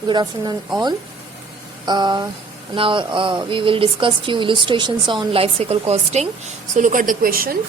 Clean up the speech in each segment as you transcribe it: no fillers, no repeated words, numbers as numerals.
Good afternoon, all. Now we will discuss few illustrations on life cycle costing. So look at the question.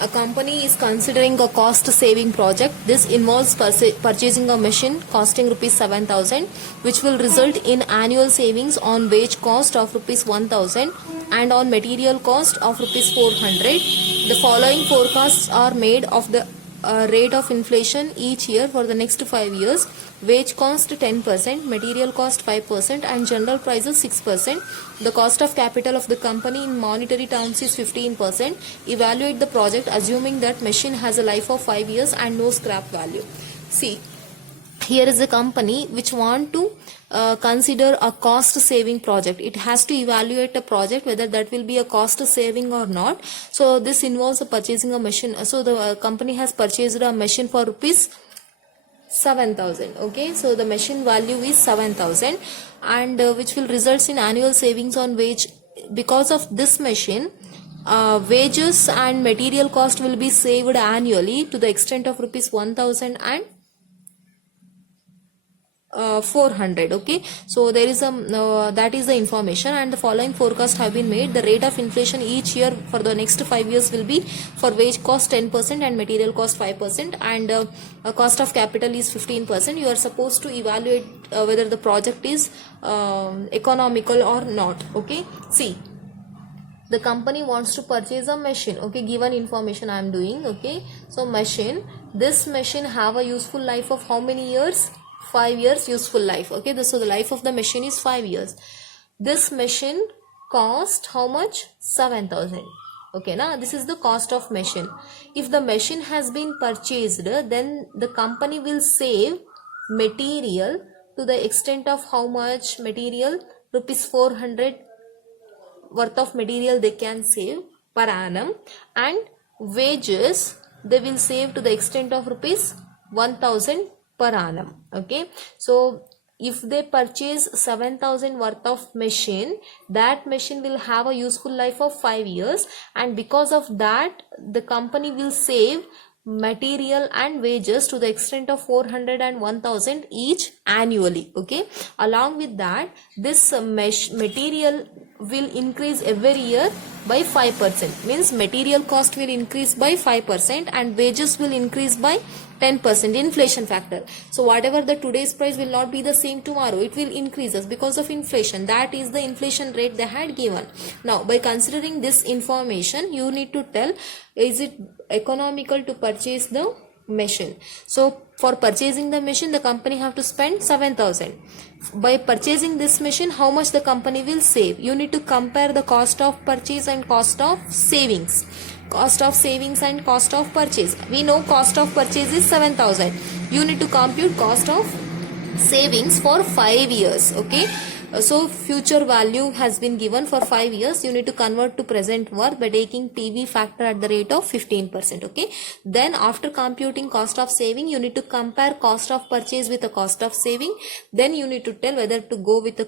A company is considering a cost saving project. This involves purchasing a machine costing rupees 7,000, which will result in annual savings on wage cost of rupees 1,000 and on material cost of rupees 400. The following forecasts are made of the rate of inflation each year for the next 5 years. Wage cost 10%, material cost 5%, and general prices 6%. The cost of capital of the company in monetary terms is 15%. Evaluate the project assuming that machine has a life of 5 years and no scrap value. See, here is a company which want to consider a cost saving project. It has to evaluate a project whether that will be a cost saving or not. So this involves purchasing a machine. So the company has purchased a machine for rupees 7,000. Okay, so the machine value is 7,000 and which will result in annual savings on wage. Because of this machine, wages and material cost will be saved annually to the extent of rupees 1,000 and 400. Okay, so there is a that is the information, and the following forecasts have been made. The rate of inflation each year for the next 5 years will be for wage cost 10% and material cost 5%, and cost of capital is 15%. You are supposed to evaluate whether the project is economical or not. Okay, see, the company wants to purchase a machine. Okay, given information I am doing. Okay, so machine, this machine have a useful life of how many years? 5 years useful life. Okay, so the life of the machine is 5 years. This machine cost how much? 7,000. Okay, now this is the cost of machine. If the machine has been purchased, then the company will save material to the extent of how much material? Rupees 400 worth of material they can save per annum, and wages they will save to the extent of rupees 1,000 per annum. Okay, so if they purchase 7,000 worth of machine, that machine will have a useful life of 5 years, and because of that the company will save material and wages to the extent of 400 and 1,000 each annually. Okay, along with that, this material will increase every year by 5%. Means material cost will increase by 5% and wages will increase by 10%, inflation factor. So whatever the today's price will not be the same tomorrow, it will increases because of inflation. That is the inflation rate they had given. Now by considering this information, you need to tell, is it economical to purchase the machine? So for purchasing the machine, the company have to spend 7,000. By purchasing this machine, how much the company will save? You need to compare the cost of purchase and cost of savings. Cost of savings and cost of purchase. We know cost of purchase is 7,000. You need to compute cost of savings for 5 years. Okay, so future value has been given for 5 years. You need to convert to present worth by taking PV factor at the rate of 15%. Okay, then after computing cost of saving, you need to compare cost of purchase with the cost of saving. Then you need to tell whether to go with the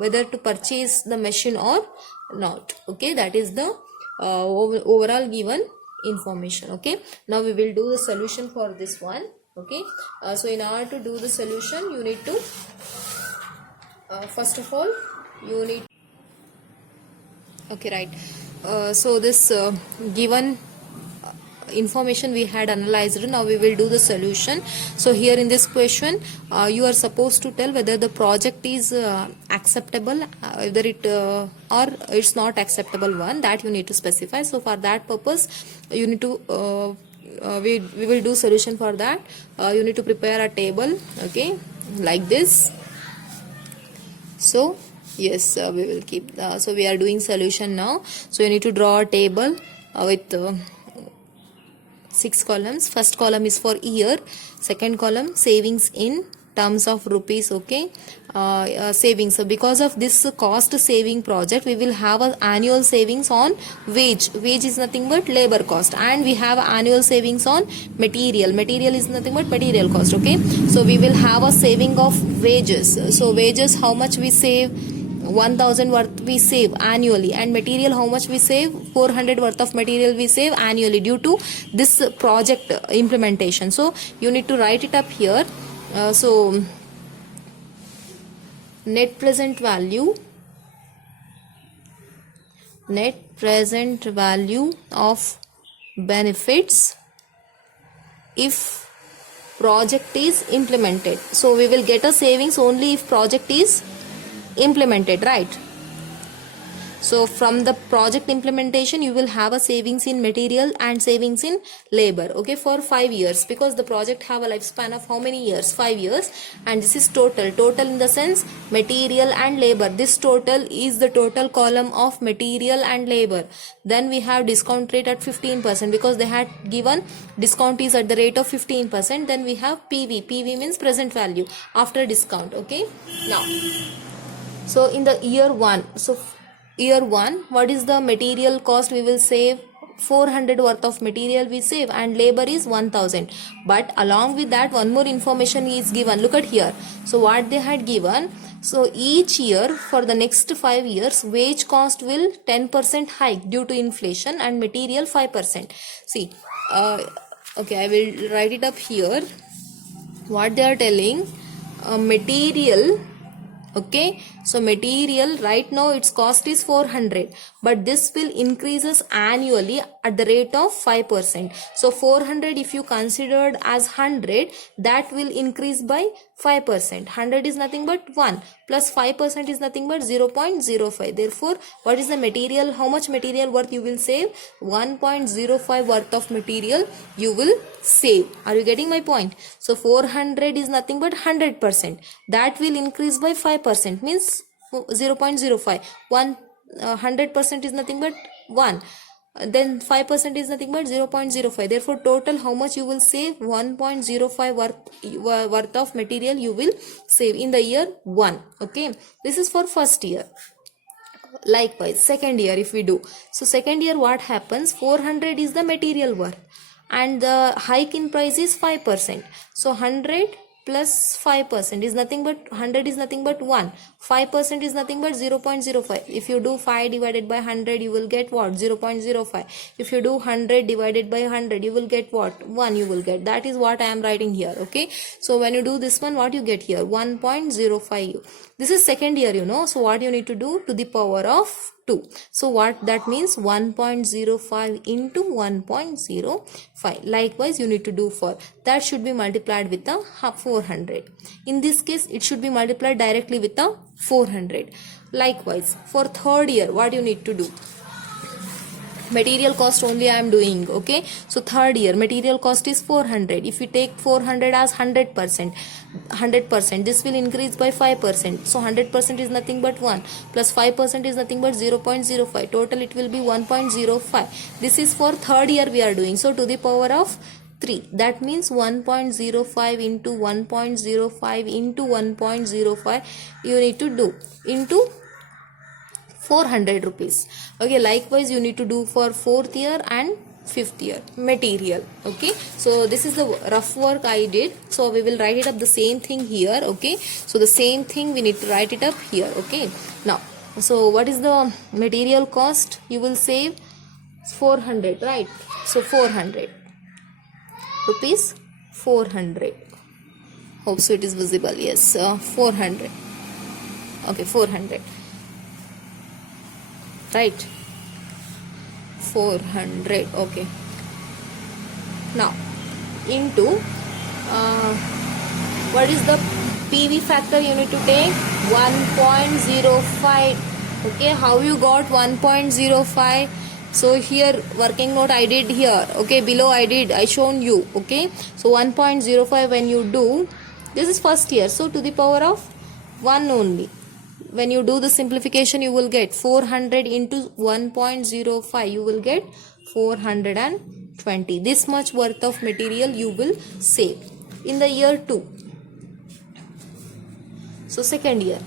whether to purchase the machine or not. Okay, that is the overall given information. Okay, now we will do the solution for this one. Okay, so in order to do the solution, you need to first of all you need, okay, right, so this given information we had analyzed. Now we will do the solution. So here in this question, you are supposed to tell whether the project is acceptable, whether it or it's not acceptable one, that you need to specify. So for that purpose, you need to we will do solution for that. You need to prepare a table, okay, like this. So yes, we will keep so we are doing solution now. So you need to draw a table with 6 columns. First column is for year, second column savings in terms of rupees. Okay, savings. So because of this cost saving project, we will have an annual savings on wage. Wage is nothing but labor cost, and we have annual savings on material. Material is nothing but material cost. Okay, so we will have a saving of wages. So wages, how much we save? 1,000 worth we save annually, and material how much we save? 400 worth of material we save annually due to this project implementation. So you need to write it up here. So net present value of benefits if project is implemented. So we will get a savings only if project is implemented, right? So from the project implementation you will have a savings in material and savings in labor, okay, for 5 years, because the project have a lifespan of how many years? 5 years. And this is total in the sense material and labor. This total is the total column of material and labor. Then we have discount rate at 15% because they had given discount is at the rate of 15%. Then we have PV means present value after discount, okay. Now, so in the year 1, so year 1, what is the material cost we will save? 400 worth of material we save, and labor is 1000. But along with that, one more information is given. Look at here. So what they had given, so each year for the next 5 years wage cost will 10% hike due to inflation and material 5%. See, okay, I will write it up here. What they are telling, material, okay, so material right now its cost is 400, but this will increases annually at the rate of 5%. So 400 if you considered as 100, that will increase by 5%. 100 is nothing but 1 plus 5% is nothing but 0.05. Therefore, what is the material, how much material worth you will save? 1.05 worth of material you will save. Are you getting my point? So 400 is nothing but 100%. That will increase by 5%, means 0.05. 100% is nothing but 1. Then 5% is nothing but 0.05. Therefore, total how much you will save? 1.05 worth of material you will save in the year 1. Okay, this is for first year. Likewise, second year if we do. So second year what happens? 400 is the material worth and the hike in price is 5%. So 100 plus 5% is nothing but 100 is nothing but 1. 5% is nothing but 0.05. If you do 5 divided by 100, you will get what? 0.05. If you do 100 divided by 100, you will get what? 1 you will get. That is what I am writing here, okay. So when you do this one, what you get here? 1.05. This is second year, you know. So what you need to do? To the power of 2. So what that means? 1.05 into 1.05. Likewise, you need to do for that should be multiplied with the 400. In this case, it should be multiplied directly with the 400. Likewise, for third year, what you need to do? Material cost only I am doing, okay. So third year material cost is 400. If you take 400 as 100%, this will increase by 5%. So 100% is nothing but 1 plus 5% is nothing but 0.05. Total it will be 1.05. This is for third year we are doing. So to the power of 3, that means 1.05 into 1.05 into 1.05 you need to do into 400 rupees. Okay, likewise you need to do for fourth year and fifth year material. Okay, so this is the rough work I did. So we will write it up the same thing here. Okay, so the same thing we need to write it up here. Okay, now so what is the material cost you will save? 400, right? So 400 rupees, 400. Hope so it is visible. Yes, 400. Okay, 400. Right, 400. Okay, now into what is the PV factor you need to take? 1.05. okay, how you got 1.05? So here working note I did here, okay, below I shown you, okay. So 1.05 when you do, this is first year, so to the power of 1 only. When you do the simplification, you will get 400 into 1.05, you will get 420. This much worth of material you will save in the year 2. So second year,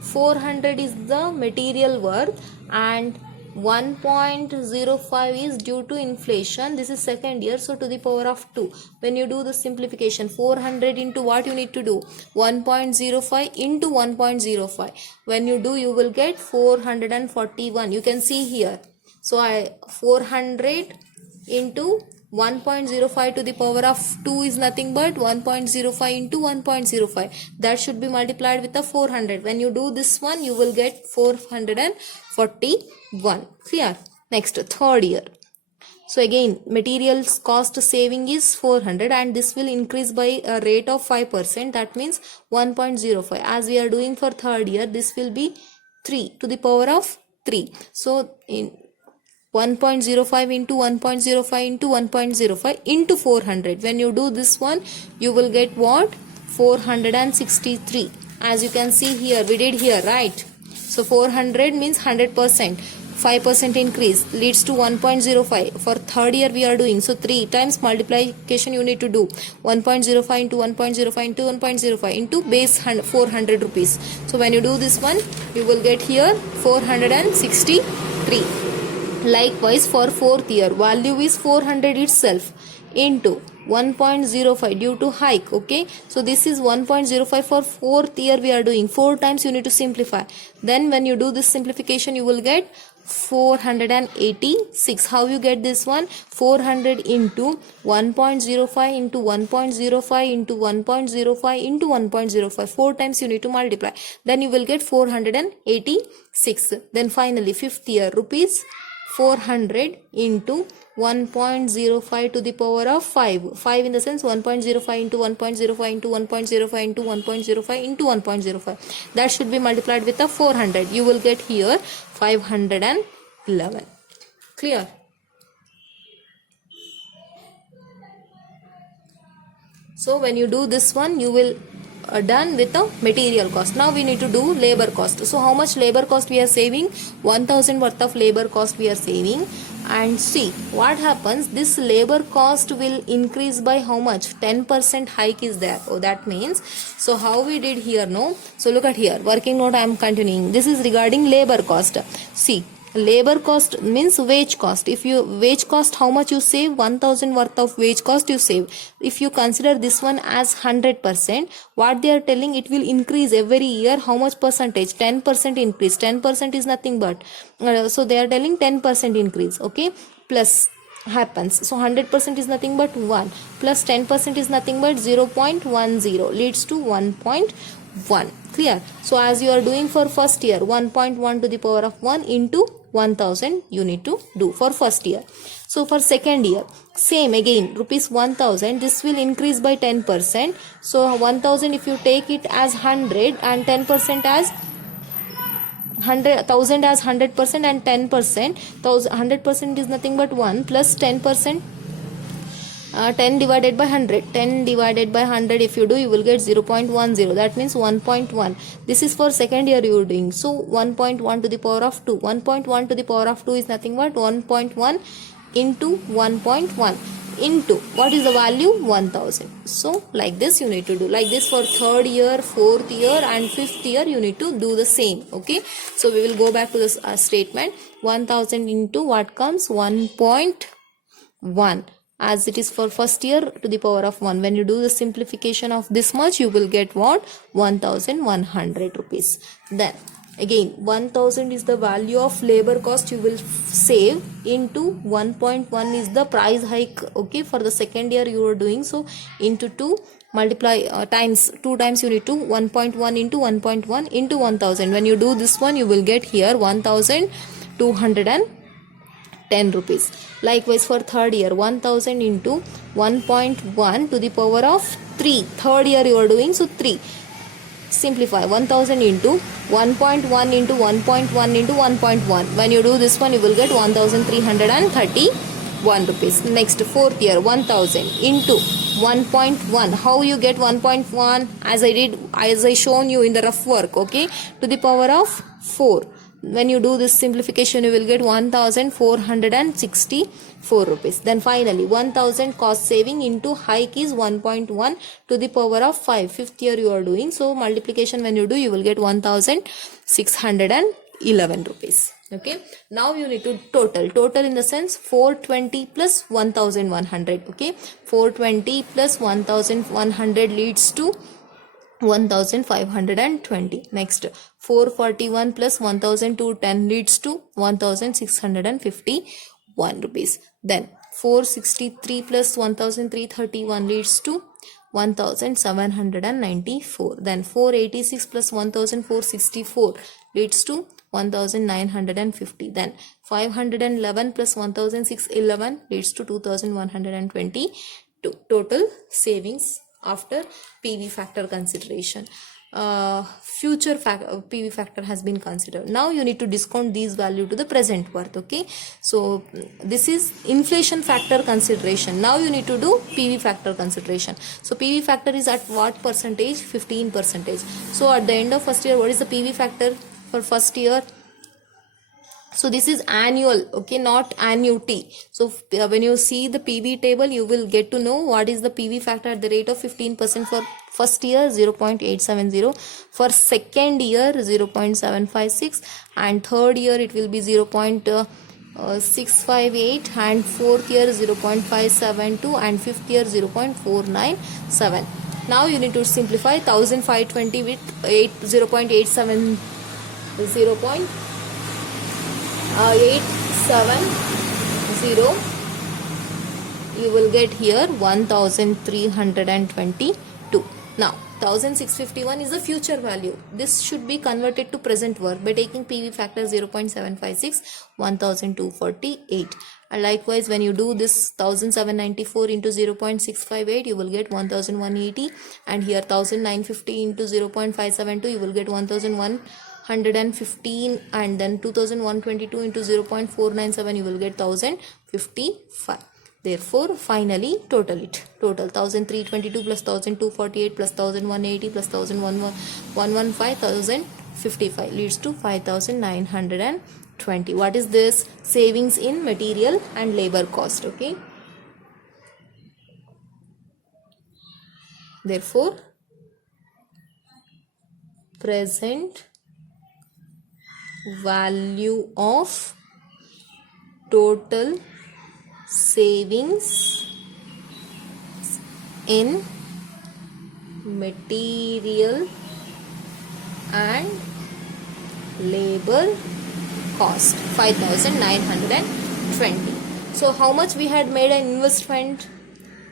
400 is the material worth and 1.05 is due to inflation. This is second year, so to the power of 2. When you do the simplification, 400 into what you need to do? 1.05 into 1.05. When you do, you will get 441. You can see here. So 400 into 1.05 to the power of 2 is nothing but 1.05 into 1.05. That should be multiplied with the 400. When you do this one, you will get 441. Clear? Next, third year. So again, materials cost saving is 400 and this will increase by a rate of 5%. That means 1.05. As we are doing for third year, this will be 3 to the power of 3. So in 1.05 into 1.05 into 1.05 into 400. When you do this one, you will get what? 463. As you can see here, we did here, right? So 400 means 100%. 5% increase leads to 1.05. For third year we are doing. So 3 times multiplication you need to do. 1.05 into 1.05 into 1.05 into base 400 rupees. So when you do this one, you will get here 463. Likewise, for fourth year, value is 400 itself into 1.05 due to hike. Okay, so this is 1.05 for fourth year we are doing. 4 times you need to simplify. Then when you do this simplification, you will get 486. How you get this one? 400 into 1.05 into 1.05 into 1.05 into 1.05. 4 times you need to multiply. Then you will get 486. Then finally, fifth year, rupees 400 into 1.05 to the power of 5. 5 in the sense 1.05 into 1.05 into 1.05 into 1.05 into 1.05. That should be multiplied with the 400. You will get here 511. Clear? So when you do this one, you will done with the material cost. Now we need to do labor cost. So how much labor cost we are saving? 1000 worth of labor cost we are saving. And see what happens, this labor cost will increase by how much? 10% hike is there. Oh, that means, so how we did here, no? So look at here, working note I am continuing. This is regarding labor cost. See, labor cost means wage cost. If you wage cost, how much you save? 1000 worth of wage cost you save. If you consider this one as 100%, what they are telling, it will increase every year. How much percentage? 10% increase. 10% is nothing but so they are telling 10% increase. Okay, plus happens. So 100% is nothing but 1 plus 10% is nothing but 0.10 leads to 1.1. Clear? So as you are doing for first year, 1.1 to the power of 1 into 1000 you need to do for first year. So for second year, same again, rupees 1000, this will increase by 10%. So 1000, if you take it as 100 and 10% as 100,000 as 100% and 10%, 100% is nothing but 1 plus 10%. 10 divided by 100. 10 divided by 100 if you do, you will get 0.10. That means 1.1. This is for second year you are doing. So 1.1 to the power of 2. 1.1 to the power of 2 is nothing but 1.1 into 1.1 into what is the value? 1000. So like this you need to do. Like this for third year, fourth year and fifth year you need to do the same. Okay. So we will go back to this statement. 1000 into what comes? 1.1. As it is for first year to the power of 1. When you do the simplification of this much, you will get what? 1100 rupees. Then again 1000 is the value of labor cost you will save into 1.1 is the price hike. Okay, for the second year you are doing. So into 2 multiply times 2 times you need to 1.1 into 1.1 into 1000. When you do this one, you will get here 1210 rupees. Likewise for third year, 1000 into 1.1 to the power of 3. Third year you are doing, so 3. Simplify 1000 into 1.1 into 1.1 into 1.1. When you do this one, you will get 1331 rupees. Next, fourth year, 1000 into 1.1. How you get 1.1? As I shown you in the rough work. Okay, to the power of 4. When you do this simplification, you will get 1464 rupees. Then finally 1000 cost saving into hike is 1.1 to the power of 5. Fifth year you are doing. So multiplication when you do, you will get 1611 rupees. Okay. Now you need to total in the sense 420 plus 1100. Okay. 420 plus 1100 leads to 1520. Next, 441 plus 1210 leads to 1651 rupees. Then 463 plus 1331 leads to 1794. Then 486 plus 1464 leads to 1950. Then 511 plus 1611 leads to 2122. Total savings after PV factor consideration. Future PV factor has been considered. Now you need to discount these value to the present worth. Okay, so this is inflation factor consideration. Now you need to do PV factor consideration. So PV factor is at what percentage? 15%. So at the end of first year, what is the PV factor for first year? So this is annual, okay, not annuity. So when you see the PV table, you will get to know what is the PV factor at the rate of 15% for first year, 0.870, for second year 0.756, and third year it will be 0.658, and fourth year 0.572, and fifth year 0.497. Now you need to simplify 1520 with 0.870, 870, you will get here 1322. Now 1651 is the future value. This should be converted to present worth by taking PV factor 0.756, 1248. And likewise, when you do this 1794 into 0.658, you will get 1180, and here 1950 into 0.572, you will get 1115, and then 2122 into 0.497, you will get 1055. Therefore, finally total 1322 plus 1248 plus 1180 plus 1115, 1055 leads to 5920. What is this? Savings in material and labor cost. Okay, therefore present value of total savings in material and labor cost 5920. So how much we had made an investment?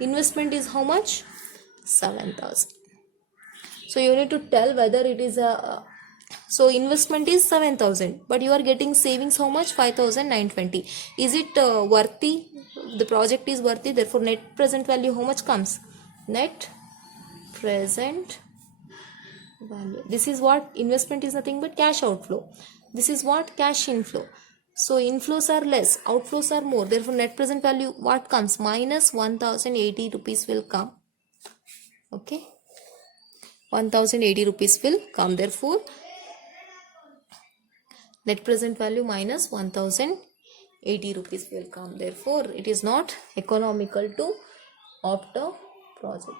Investment is how much? 7,000. So you need to tell whether it is a so investment is 7,000, but you are getting savings how much? 5,920. Is it worthy? The project is worthy. Therefore, net present value how much comes? Net present value. This is what investment is, nothing but cash outflow. This is what? Cash inflow. So inflows are less, outflows are more. Therefore, net present value what comes? Minus 1,080 rupees will come. Okay, 1,080 rupees will come. Therefore, net present value minus 1,080 rupees will come. Therefore, it is not economical to opt a project.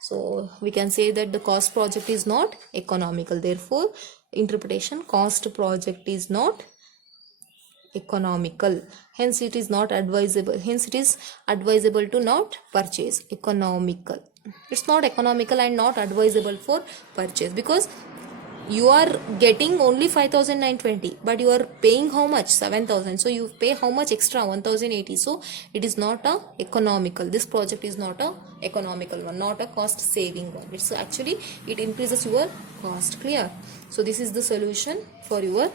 So we can say that the cost project is not economical. Therefore, interpretation, cost project is not economical. Hence, it is not advisable. Hence, it is advisable to not purchase. Economical. It's not economical and not advisable for purchase, because you are getting only 5,920, but you are paying how much? 7,000. So you pay how much extra? 1,080. So it is not a economical. This project is not a economical one, not a cost saving one. It's actually, it increases your cost. Clear? So this is the solution for your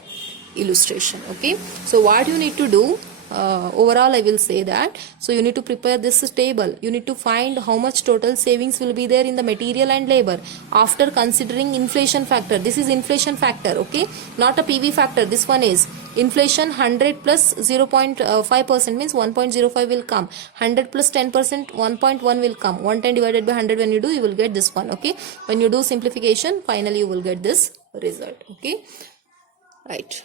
illustration. Okay, so what you need to do, overall I will say that, so you need to prepare this table. You need to find how much total savings will be there in the material and labor after considering inflation factor. This is inflation factor, okay, not a PV factor. This one is inflation. 100 plus 0.5% means 1.05 will come. 100 plus 10%, 1.1 will come. 110 divided by 100 when you do, you will get this one. Okay, when you do simplification, finally you will get this result. Okay, right.